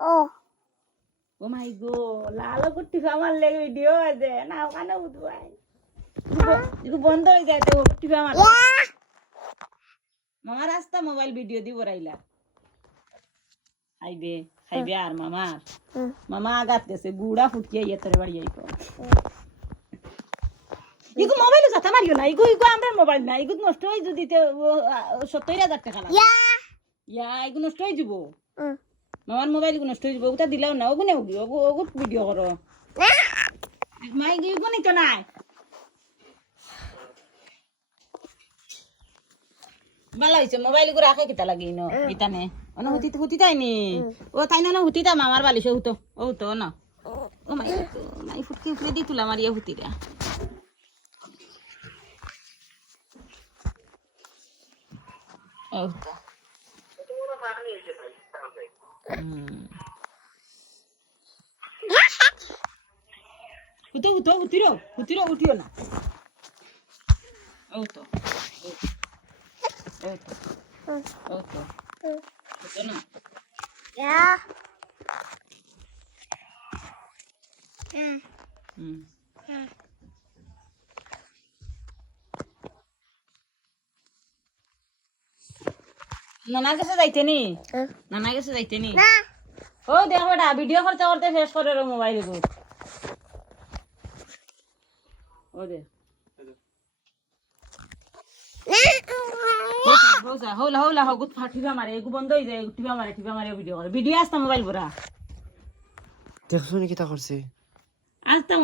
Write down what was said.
ও মাই গো লালো কুটি আমার লেগে ভিডিও আছে না ওখানে উঠবাই ಇದು বন্ধ হয়ে যায় তো টিভি আমার মামা রাস্তা মোবাইল ভিডিও দি বরাইলা খাইবে আর মামা আগাত গেছে বুড়া ফুটকে ইয়ে তোর বাড়ি আইকো ইগো মোবাইল যাতা মারিও না ইগো আমরা মোবাইল না ইগো নষ্ট হই যদি 70000 টাকা লাগে ইগো নষ্ট হই যাব মামার মোবাইল ইগো নষ্ট হই যাব ওটা দিলাও না ওগুনে ওগু ভিডিও করো মাই ইগো নি তো নাই ভালো হইছে মোবাইল গুলো রাখে কিতা লাগি ন ইতানে অন হুতি তাইনি ও তাই না হুতি তা মামার বালিশ হুতো ও তো না ও মাই ফুটকি উপরে দি তুলা মারিয়া হুতি রে ও তো হুতিরো উঠিও না ও তো না নানা কাছে যাইতে নি নানা কাছে যাইতে নি ও দেখো বেটা ভিডিও করতে করতে শেষ করে রে মোবাইল গো ও দে হৌলা হগুত ফাটিবা মারে এগু বন্ধ হই যায় টিভা মারে ভিডিও করে ভিডিও আসতা মোবাইল পুরা দেখছো নি কিতা করছে আসতা